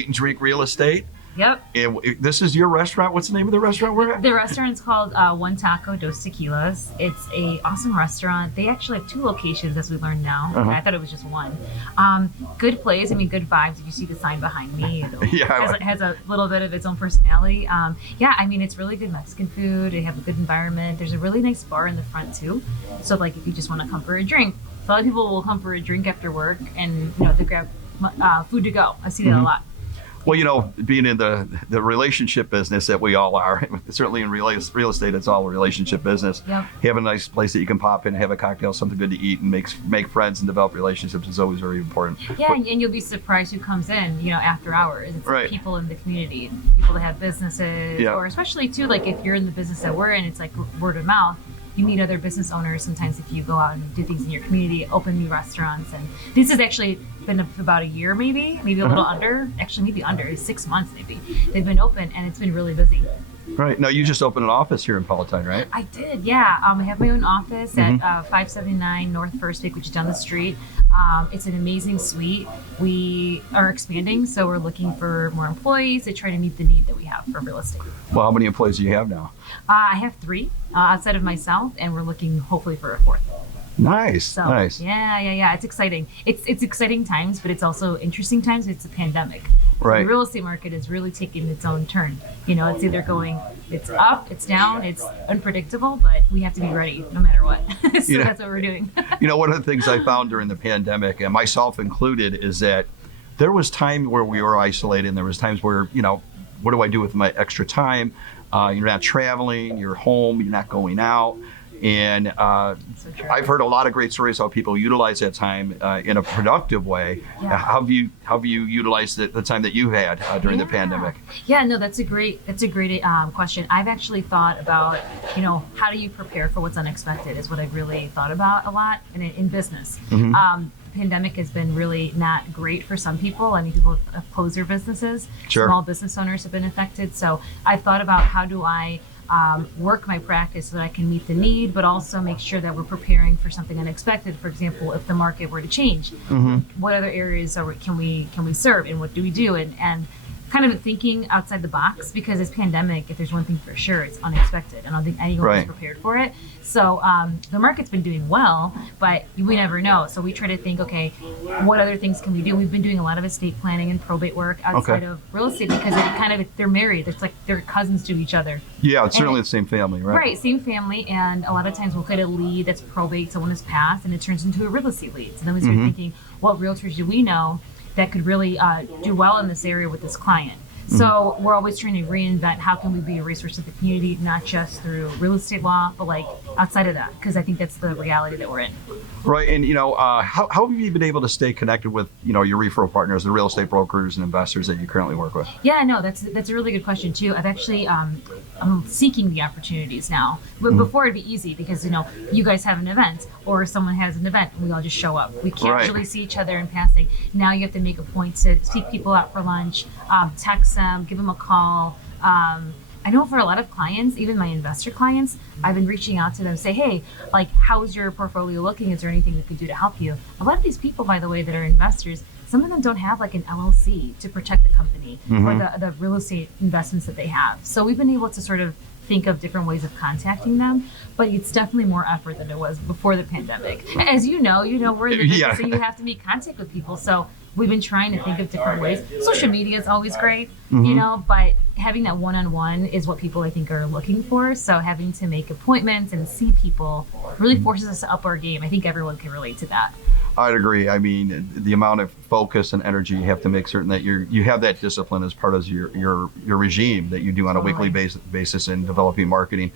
eat and drink real estate. Yep. This is your restaurant. What's the name of the restaurant we're at? The restaurant's called One Taco, Dos Tequilas. It's a awesome restaurant. They actually have 2 locations, as we learned now. I thought it was just one. Good place. I mean, good vibes. If you see the sign behind me, it has a little bit of its own personality. Yeah, I mean, it's really good Mexican food. They have a good environment. There's a really nice bar in the front too. So, like, if you just want to come for a drink, a lot of people will come for a drink after work, and they grab food to go. I see that a lot. Well, being in the relationship business that we all are, certainly in real estate, it's all a relationship business. Yep. Having a nice place that you can pop in, have a cocktail, something good to eat, and make friends and develop relationships is always very important. Yeah, and you'll be surprised who comes in, after hours. It's right. Like people in the community, people that have businesses, or especially too, like if you're in the business that we're in, it's like word of mouth. You meet other business owners sometimes if you go out and do things in your community, open new restaurants. And this has actually been about a year, maybe a little under, maybe under 6 months, maybe. They've been open and it's been really busy. Right. Now, you just opened an office here in Palatine, right? I did, yeah. I have my own office at 579 North First Week, which is down the street. It's an amazing suite. We are expanding, so we're looking for more employees to try to meet the need that we have for real estate. Well, how many employees do you have now? I have 3 outside of myself, and we're looking hopefully for a 4th. Nice. Yeah. It's exciting. It's exciting times, but it's also interesting times. It's a pandemic. Right. The real estate market is really taking its own turn. It's either it's up, it's down, it's unpredictable, but we have to be ready no matter what. So that's what we're doing. One of the things I found during the pandemic, and myself included, is that there was time where we were isolated, and there was times where, what do I do with my extra time? You're not traveling, you're home, you're not going out. And I've heard a lot of great stories how people utilize that time in a productive way. Yeah. How have you utilized the time that you had during the pandemic? Yeah, no, that's a great question. I've actually thought about, how do you prepare for what's unexpected is what I've really thought about a lot in business. The pandemic has been really not great for some people. I mean, people have closed their businesses. Sure. Small business owners have been affected. So I've thought about how do I work my practice so that I can meet the need, but also make sure that we're preparing for something unexpected. For example, if the market were to change, what other areas can we serve, and what do we do? And kind of thinking outside the box, because this pandemic, if there's one thing for sure, it's unexpected. I don't think anyone was prepared for it. So the market's been doing well, but we never know. So we try to think, okay, what other things can we do? We've been doing a lot of estate planning and probate work outside of real estate because they're married. It's like they're cousins to each other. Yeah, it's certainly the same family, right? Right, same family. And a lot of times we'll get a lead that's probate, someone has passed, and it turns into a real estate lead. So then we start thinking, what realtors do we know that could really do well in this area with this client? So we're always trying to reinvent how can we be a resource to the community, not just through real estate law, but like outside of that, because I think that's the reality that we're in. Right, and how have you been able to stay connected with your referral partners, the real estate brokers and investors that you currently work with? Yeah, no, that's a really good question too. I've actually I'm seeking the opportunities now. But before it'd be easy because you guys have an event or someone has an event and we all just show up. We can't really see each other in passing. Now you have to make a point to seek people out for lunch, text them, give them a call. I know for a lot of clients, even my investor clients, I've been reaching out to them, say, hey, like, how's your portfolio looking? Is there anything we could do to help you? A lot of these people, by the way, that are investors, some of them don't have like an LLC to protect the company or the real estate investments that they have. So we've been able to sort of think of different ways of contacting them, but it's definitely more effort than it was before the pandemic. As you know, we're in the business, so you have to make contact with people. So we've been trying to think of different ways. Social media is always great, but having that one-on-one is what people I think are looking for. So having to make appointments and see people really forces us to up our game. I think everyone can relate to that. I'd agree. I mean, the amount of focus and energy you have to make certain that you have that discipline as part of your regime that you do on a weekly basis in developing marketing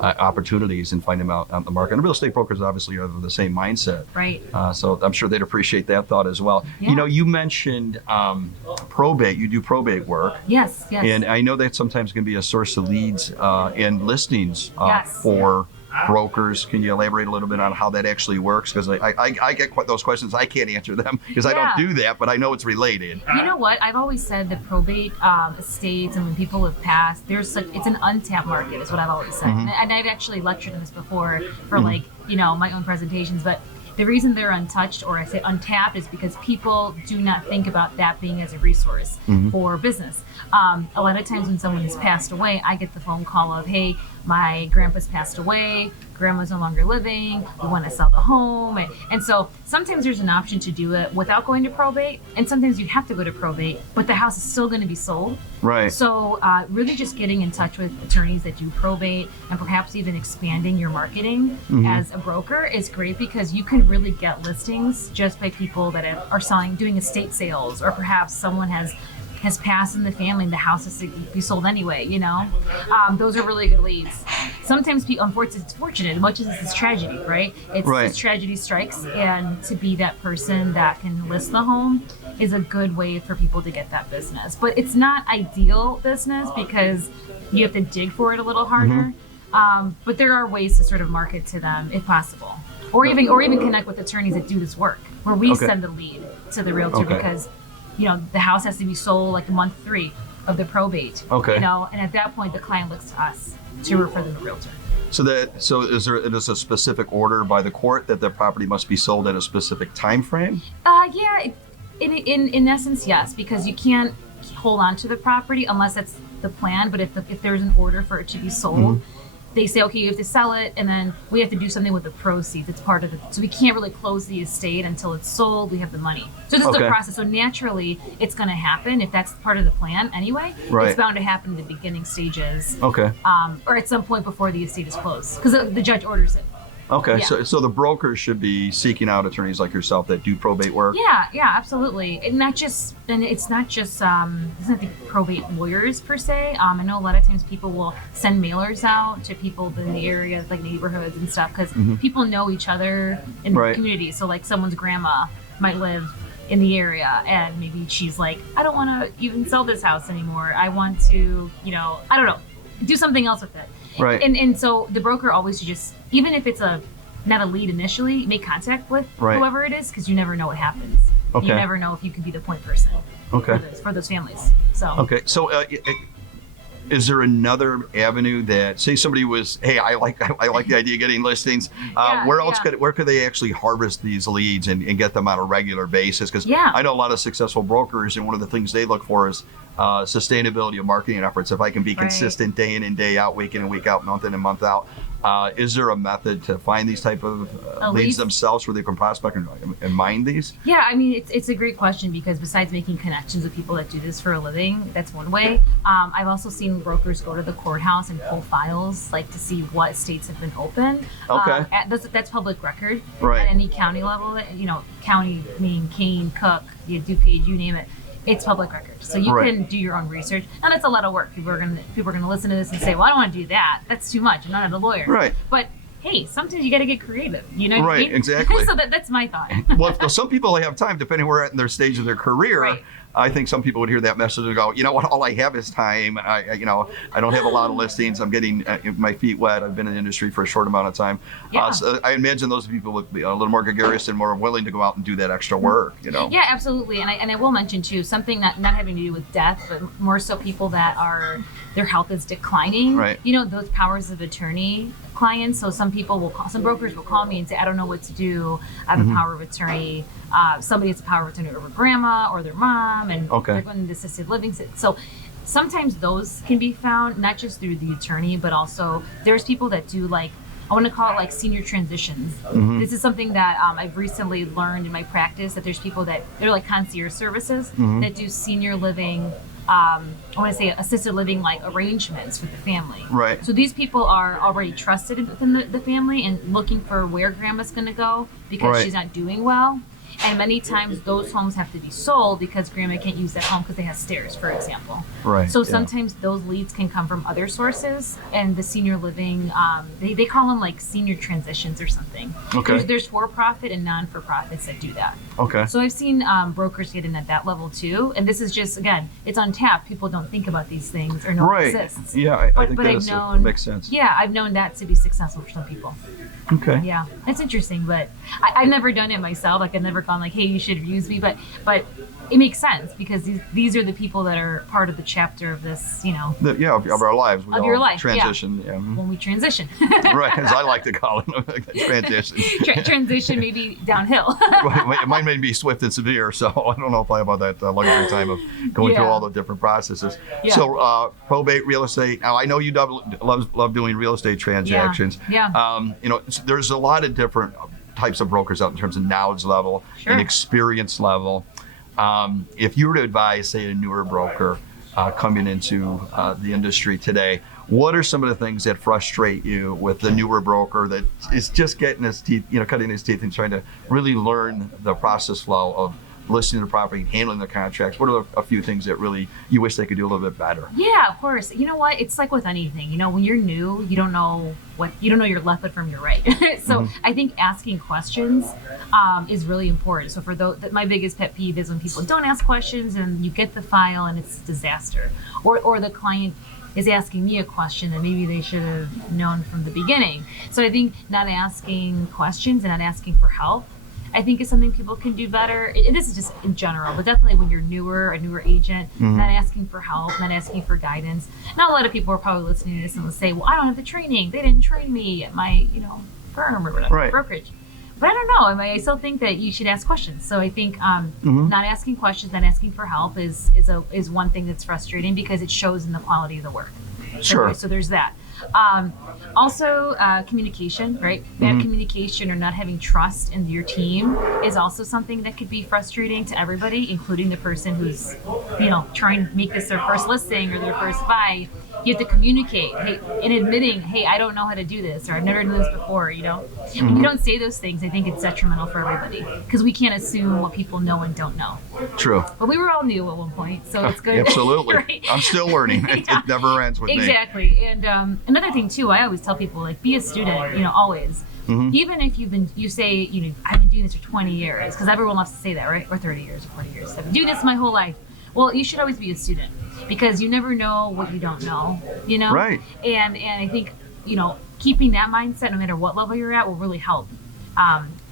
opportunities and finding them out on the market. And real estate brokers obviously are of the same mindset. Right. So I'm sure they'd appreciate that thought as well. Yeah. You mentioned probate. You do probate work. Yes. And I know that sometimes can be a source of leads and listings Yes. for brokers. Can you elaborate a little bit on how that actually works? Because I get those questions. I can't answer them because I don't do that, but I know it's related. You know what? I've always said that probate estates and when people have passed, it's an untapped market is what I've always said. And I've actually lectured on this before for my own presentations, but the reason they're untouched, or I say untapped, is because people do not think about that being as a resource for business. A lot of times when someone has passed away, I get the phone call of, hey, my grandpa's passed away, grandma's no longer living, we want to sell the home. And so sometimes there's an option to do it without going to probate, and sometimes you have to go to probate, but the house is still going to be sold. Right. So really just getting in touch with attorneys that do probate, and perhaps even expanding your marketing as a broker is great, because you can really get listings just by people that are selling, doing estate sales, or perhaps someone has passed in the family and the house has to be sold anyway, you know? Those are really good leads. Sometimes people, unfortunately, it's fortunate, much as it's tragedy, right? It's tragedy strikes, and to be that person that can list the home is a good way for people to get that business. But it's not ideal business because you have to dig for it a little harder. But there are ways to sort of market to them if possible. Or even connect with attorneys that do this work, where we send the lead to the realtor because, you know, the house has to be sold like month 3 of the probate. Okay. You know, and at that point the client looks to us to refer them to realtor. So is a specific order by the court that the property must be sold at a specific time frame? Yeah, in essence, yes, because you can't hold on to the property unless that's the plan. But if there's an order for it to be sold, they say, okay, you have to sell it, and then we have to do something with the proceeds. It's part of it. So we can't really close the estate until it's sold. We have the money. So this is the process. So naturally, it's going to happen if that's part of the plan anyway. Right. It's bound to happen in the beginning stages. Okay. Or at some point before the estate is closed, because the judge orders it. Okay, Yeah. so the brokers should be seeking out attorneys like yourself that do probate work? Yeah, absolutely. And it's not just the probate lawyers per se. I know a lot of times people will send mailers out to people in the area, like neighborhoods and stuff, because people know each other in the community. So like someone's grandma might live in the area, and maybe she's like, I don't want to even sell this house anymore. I want to, you know, I don't know, do something else with it. Right. And so the broker always should just, even if it's not a lead initially, make contact with whoever it is, because you never know what happens. Okay. You never know if you can be the point person for those families. So is there another avenue that, say somebody was, hey, I like the idea of getting listings. Where could they actually harvest these leads and get them on a regular basis? Because I know a lot of successful brokers, and one of the things they look for is sustainability of marketing efforts. If I can be consistent day in and day out, week in and week out, month in and month out. Is there a method to find these type of leads themselves where they can prospect and mine these? Yeah, I mean, it's a great question, because besides making connections with people that do this for a living, that's one way. I've also seen brokers go to the courthouse and pull files, like to see what states have been open. Okay. That's public record. Right. At any county level, you know, county meaning Kane, Cook, DuPage, you name it. It's public record, so you can do your own research, and it's a lot of work. People are gonna listen to this and say, "Well, I don't want to do that. That's too much. I'm not a lawyer." Right. But hey, sometimes you got to get creative. You know what I mean? Exactly. So that's my thought. Well, some people have time, depending where at in their stage of their career. Right. I think some people would hear that message and go, you know what, all I have is time. I don't have a lot of listings. I'm getting my feet wet. I've been in the industry for a short amount of time. Yeah. So I imagine those people would be a little more gregarious and more willing to go out and do that extra work, you know? Yeah, absolutely. And I will mention too, something not having to do with death, but more so people that their health is declining. Right. You know, those powers of attorney clients. So some brokers will call me and say, I don't know what to do. I have a power of attorney. Somebody has a power of attorney over grandma or their mom, and they're going into assisted living. So sometimes those can be found not just through the attorney, but also there's people that do, like, I want to call it like senior transitions. This is something that I've recently learned in my practice, that there's people that they're like concierge services that do senior living. I want to say assisted living, like arrangements with the family. Right. So these people are already trusted within the family and looking for where grandma's going to go because she's not doing well. And many times those homes have to be sold because grandma can't use that home because they have stairs, for example. Right. So sometimes those leads can come from other sources, and the senior living, they call them like senior transitions or something. Okay. There's for-profit and non-for-profits that do that. Okay. So I've seen brokers get in at that level too, and this is just, again, it's untapped. People don't think about these things or know it exists. Yeah, I think that makes sense. Yeah, I've known that to be successful for some people. Okay. Yeah, it's interesting, but I've never done it myself. Like, I've never on like, hey, you should use me, but it makes sense because these are the people that are part of the chapter of this, of our lives. We of all your life, transition. Yeah. When we transition. Right, as I like to call it, transition. Transition maybe downhill. Right, mine may be swift and severe, so I don't know if I have all that luxury time of going through all the different processes. Yeah. So probate, real estate. Now I know you love doing real estate transactions. Yeah. There's a lot of different types of brokers out in terms of knowledge level and experience level. If you were to advise, say, a newer broker coming into the industry today, what are some of the things that frustrate you with the newer broker that is just getting his teeth, cutting his teeth and trying to really learn the process flow of listing the property, handling the contracts? What are a few things that really you wish they could do a little bit better? Yeah, of course. You know what? It's like with anything. When you're new, you don't know your left foot from your right. So I think asking questions is really important. So for my biggest pet peeve is when people don't ask questions and you get the file and it's a disaster, or the client is asking me a question that maybe they should have known from the beginning. So I think not asking questions and not asking for help, I think is something people can do better. This is just in general, but definitely when you're a newer agent, not asking for help, not asking for guidance. Not a lot of people are probably listening to this and will say, well, I don't have the training. They didn't train me at my, firm or whatever, brokerage. But I don't know. I still think that you should ask questions. So I think not asking questions, not asking for help is one thing that's frustrating because it shows in the quality of the work. Sure. So there's that. Also, communication, right? Bad communication or not having trust in your team is also something that could be frustrating to everybody, including the person who's, trying to make this their first listing or their first buy. You have to communicate, in admitting, hey, I don't know how to do this, or I've never done this before, When you don't say those things, I think it's detrimental for everybody because we can't assume what people know and don't know. True. But we were all new at one point, so it's good. Absolutely. Right? I'm still learning. It never ends with me. Exactly. And another thing too, I always tell people, like, be a student, always. Even if you say, I've been doing this for 20 years, because everyone loves to say that, right? Or 30 years or 40 years. I've been doing this my whole life. Well, you should always be a student because you never know what you don't know, Right. And I think, keeping that mindset, no matter what level you're at, will really help.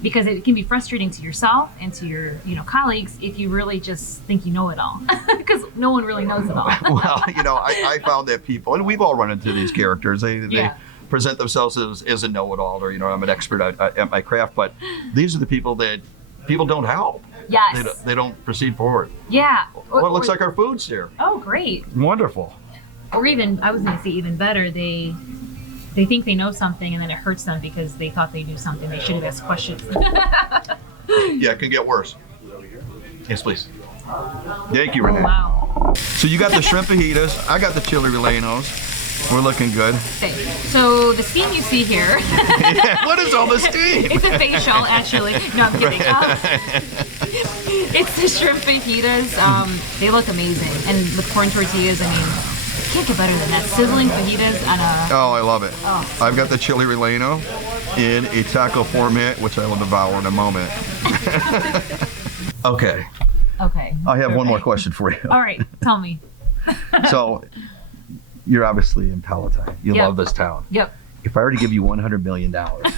Because it can be frustrating to yourself and to your, colleagues if you really just think you know it all, because no one really knows it all. Well, I found that people, and we've all run into these characters, they present themselves as a know-it-all, or, I'm an expert at my craft, but these are the people that people don't help. Yes. They don't proceed forward. Yeah. Well, it looks like our food's here. Oh, great. Wonderful. Or even, I was going to say even better, they think they know something and then it hurts them because they thought they knew something. They should have asked questions. Yeah, it can get worse. Yes, please. Thank you, Renee. Wow. So you got the shrimp fajitas. I got the chili rellenos. We're looking good. Okay. So the steam you see here. Yeah, what is all this steam? It's a facial, actually. No, I'm kidding. It's the shrimp fajitas. They look amazing. And with corn tortillas, you can't get better than that. Sizzling fajitas on a... Oh, I love it. Oh. I've got the chili relleno in a taco format, which I will devour in a moment. Okay. I have one more question for you. All right. Tell me. So, you're obviously in Palatine. You love this town. Yep. If I were to give you $100 million to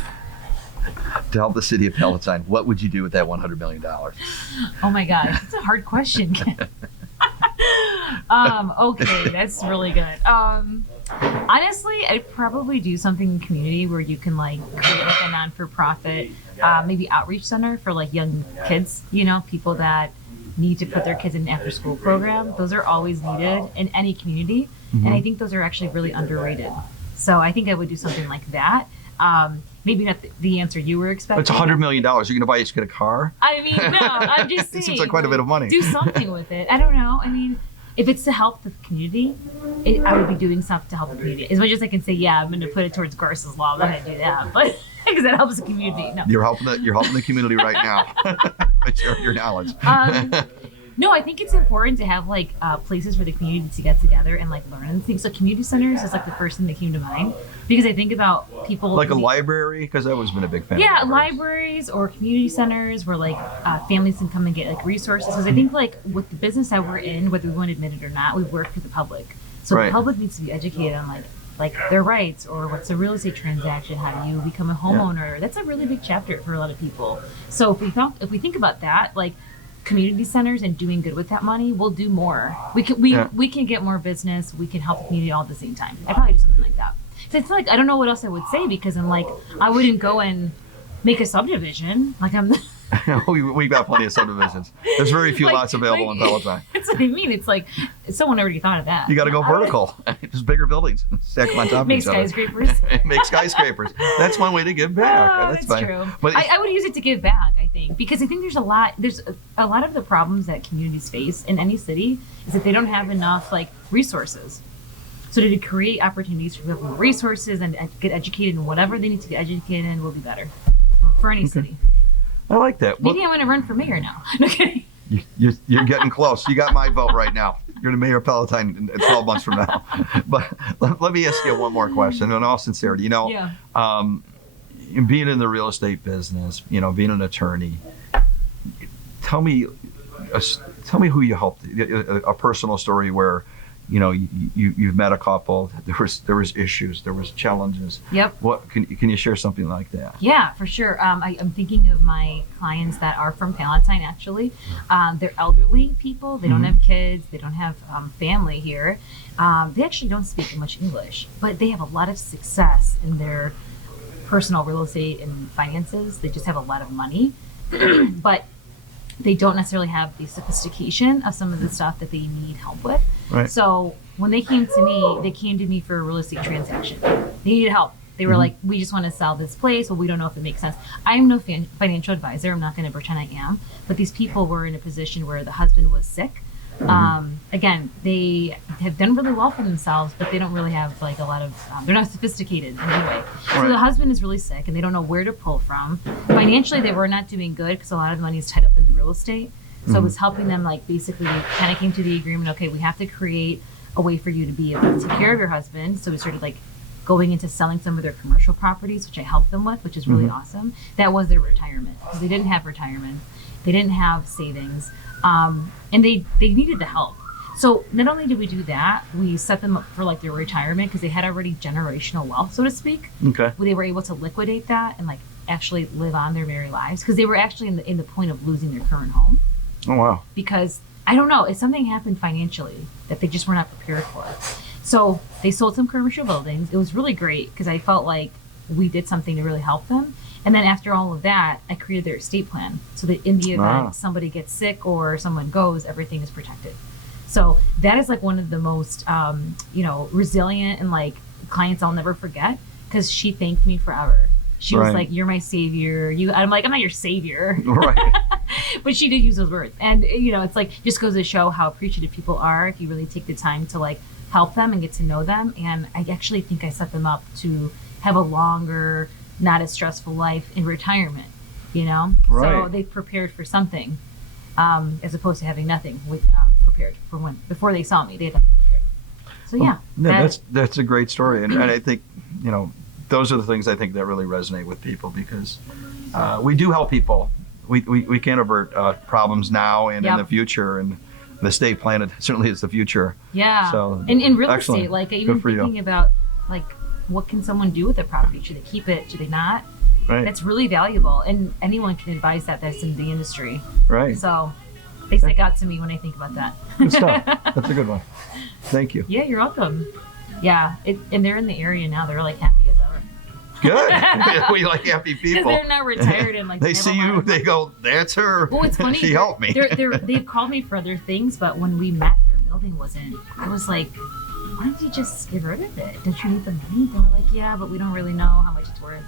help the city of Palatine, what would you do with that $100 million? Oh my gosh, that's a hard question. Okay, that's really good. Honestly, I'd probably do something in the community where you can create a non-for-profit, maybe outreach center for young kids, people that need to put their kids in an after-school program. Those are always needed in any community. And I think those are actually really underrated. So I think I would do something like that. Maybe not the answer you were expecting. It's $100 million. You're going to buy each kid a car? I mean, no, I'm just saying. It seems like quite a bit of money. Do something with it. I don't know. I mean, if it's to help the community, I would be doing stuff to help the community. As much as I can say, yeah, I'm going to put it towards Garces law. I'm not going to do that. But because that helps the community. No. You're helping the community right now. With your knowledge. No, I think it's important to have places for the community to get together and learn things. So community centers is the first thing that came to mind because I think about people like a library, because I've always been a big fan. Yeah, of libraries or community centers where families can come and get resources. Because I think with the business that we're in, whether we want to admit it or not, we work for the public. So the public needs to be educated on like their rights, or what's a real estate transaction, how do you become a homeowner. That's a really big chapter for a lot of people. So if we think about that, like community centers and doing good with that money, we'll do more. We can get more business, we can help the community all at the same time. I'd probably do something like that. So it's like, I don't know what else I would say, because I'm like, I wouldn't go and make a subdivision. Like I'm we got plenty of subdivisions. There's very few lots available in Palatine. That's what I mean. It's like someone already thought of that. You got to go vertical. Just bigger buildings, stack them on top of Make each other. skyscrapers. Make skyscrapers. That's one way to give back. Oh, That's that's fine. true. But I would use it to give back, I think, because I think there's a lot of the problems that communities face in any city is that they don't have enough like resources. So to create opportunities for people with resources and get educated in whatever they need to get educated in will be better for any city. I like that. Maybe I'm going to run for mayor now. Okay. You're getting close. You got my vote right now. You're the mayor of Palatine in 12 months from now. But let me ask you one more question. In all sincerity, being in the real estate business, being an attorney, tell me who you helped. A personal story where you've met a couple. There was issues. There was challenges. Yep. What can you share something like that? Yeah, for sure. I'm thinking of my clients that are from Palatine. Actually, they're elderly people. They don't have kids. They don't have family here. They actually don't speak much English, but they have a lot of success in their personal real estate and finances. They just have a lot of money, but they don't necessarily have the sophistication of some of the stuff that they need help with. Right. So when they came to me for a real estate transaction. They needed help. They were like, we just want to sell this place, but we don't know if it makes sense. I'm no financial advisor. I'm not going to pretend I am. But these people were in a position where the husband was sick. Again, they have done really well for themselves, but they don't really have like a lot of, they're not sophisticated in any way. So the husband is really sick and they don't know where to pull from. Financially, they were not doing good because a lot of the money is tied up in the real estate. So it was helping them, like, basically kind of came to the agreement, okay, we have to create a way for you to be able to take care of your husband. So we started like going into selling some of their commercial properties, which I helped them with, which is really awesome. That was their retirement because they didn't have retirement. They didn't have savings. And they needed the help. So not only did we do that, we set them up for like their retirement because they had already generational wealth, so to speak. Okay. They were able to liquidate that and like actually live on their merry lives because they were actually in the point of losing their current home. Oh, wow. Because I don't know, if something happened financially that they just were not prepared for. So they sold some commercial buildings. It was really great because I felt like we did something to really help them. And then after all of that, I created their estate plan so that in the event somebody gets sick or someone goes, everything is protected. So that is like one of the most, resilient and like clients I'll never forget because she thanked me forever. She was like, "You're my savior." I'm like, "I'm not your savior." Right. But she did use those words. And, it's like, just goes to show how appreciative people are if you really take the time to like help them and get to know them. And I actually think I set them up to have a longer, not as stressful life in retirement, Right. So they prepared for something, as opposed to having nothing prepared for before they saw me. They had nothing prepared. So yeah. That's a great story. And I think, those are the things I think that really resonate with people because we do help people. We can avert problems now and in the future, and the estate plan certainly is the future. Yeah. So in real excellent. estate, like even thinking about like what can someone do with their property? Should they keep it? Should they not? Right. That's really valuable, and anyone can advise that's in the industry. Right. So they stick out to me when I think about that. Good stuff. That's a good one. Thank you. Yeah, you're welcome. Yeah, and they're in the area now. They're like happy as ever. Good. We like happy people. They're now retired and like they see you. They go, "That's her." Well, it's funny. She helped me. They've called me for other things, but when we met, their building wasn't. I was like, "Why don't you just get rid of it? Don't you need the money?" They were like, "Yeah, but we don't really know how much it's worth."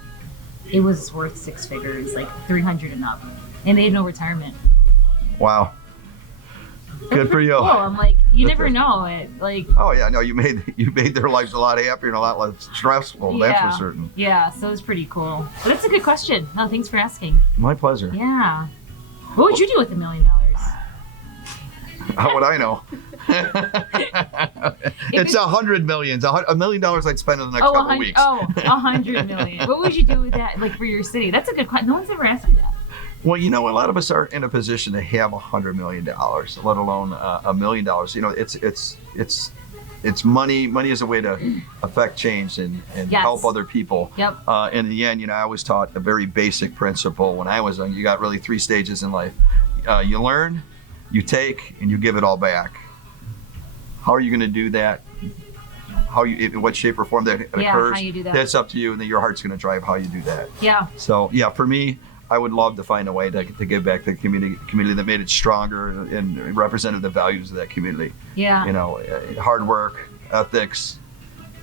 It was worth 6 figures, like 300 and up, and they had no retirement. Wow. Good for you. Cool. I'm like, you never know it. Like. Oh yeah, no, you made their lives a lot happier and a lot less stressful. Yeah, that's for certain. Yeah, so it's pretty cool. But that's a good question. No, thanks for asking. My pleasure. Yeah. What would you do with $1 million? How would I know? It's 100 millions. $1 million I'd spend in the next couple of weeks. 100 million. What would you do with that? Like for your city? That's a good question. No one's ever asked me that. Well, a lot of us are in a position to have $100 million, let alone $1 million. It's it's money. Money is a way to affect change and Yes. help other people. Yep. In the end, I was taught a very basic principle when I was young. You got really 3 stages in life. You learn, you take, and you give it all back. How are you going to do that? In what shape or form that occurs? How you do that. That's up to you, and then your heart's going to drive how you do that. Yeah. So for me, I would love to find a way to give back to the community that made it stronger and represented the values of that community. Yeah. Hard work, ethics,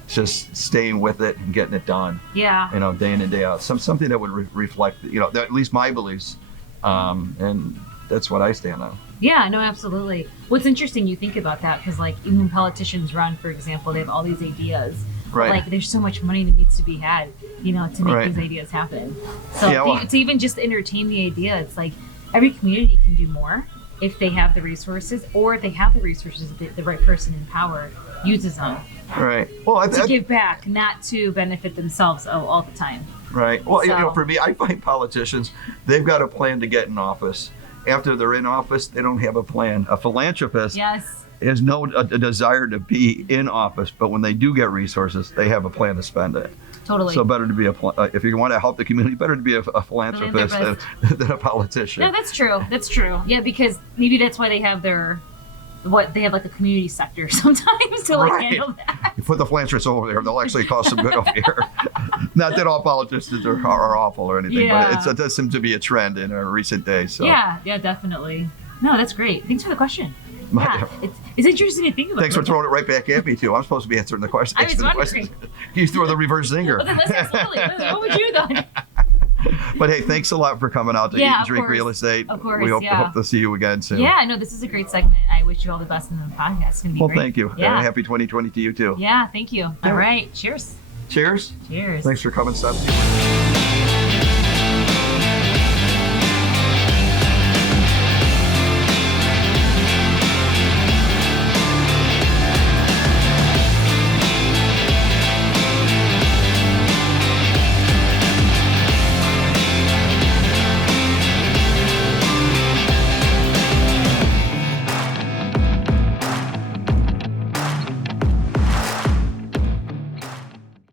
just staying with it and getting it done. Yeah. Day in and day out. Something that would reflect, at least my beliefs, and that's what I stand on. Yeah, no, absolutely. What's interesting, you think about that, because like even when politicians run, for example, they have all these ideas. Right. Like there's so much money that needs to be had, to make Right. these ideas happen. So Yeah, to even just entertain the idea, it's like every community can do more if they have the resources, or if they have the resources, the right person in power uses them Right. Well, to give back, not to benefit themselves all the time. Right. Well, So- for me, I find politicians, they've got a plan to get in office. After they're in office, they don't have a plan. A philanthropist Yes. has no a desire to be in office, but when they do get resources, they have a plan to spend it. Totally. So better to be if you want to help the community, better to be a philanthropist than a politician. No, that's true. That's true. Yeah, because maybe that's why they have they have like a community sector sometimes to like Right. handle that. You put the philanthropists over there, they'll actually cause some good over here. Not that all politicians are awful or anything, Yeah. but it does seem to be a trend in recent days. So. Yeah, definitely. No, that's great. Thanks for the question. Yeah, it's interesting to think about. Thanks for throwing it right back at me too. I'm supposed to be answering the question. I was wondering. You threw the reverse zinger. Well, then let's absolutely. What would you have done? But hey, thanks a lot for coming out to Eat and of Drink course. Real Estate. Of course, We hope yeah. to see you again soon. Yeah, no, this is a great segment. I wish you all the best in the podcast. It's gonna be Well, great. thank you. Yeah. Happy 2020 to you too. Yeah, thank you. All right. Cheers. Cheers. Cheers. Thanks for coming, Steph.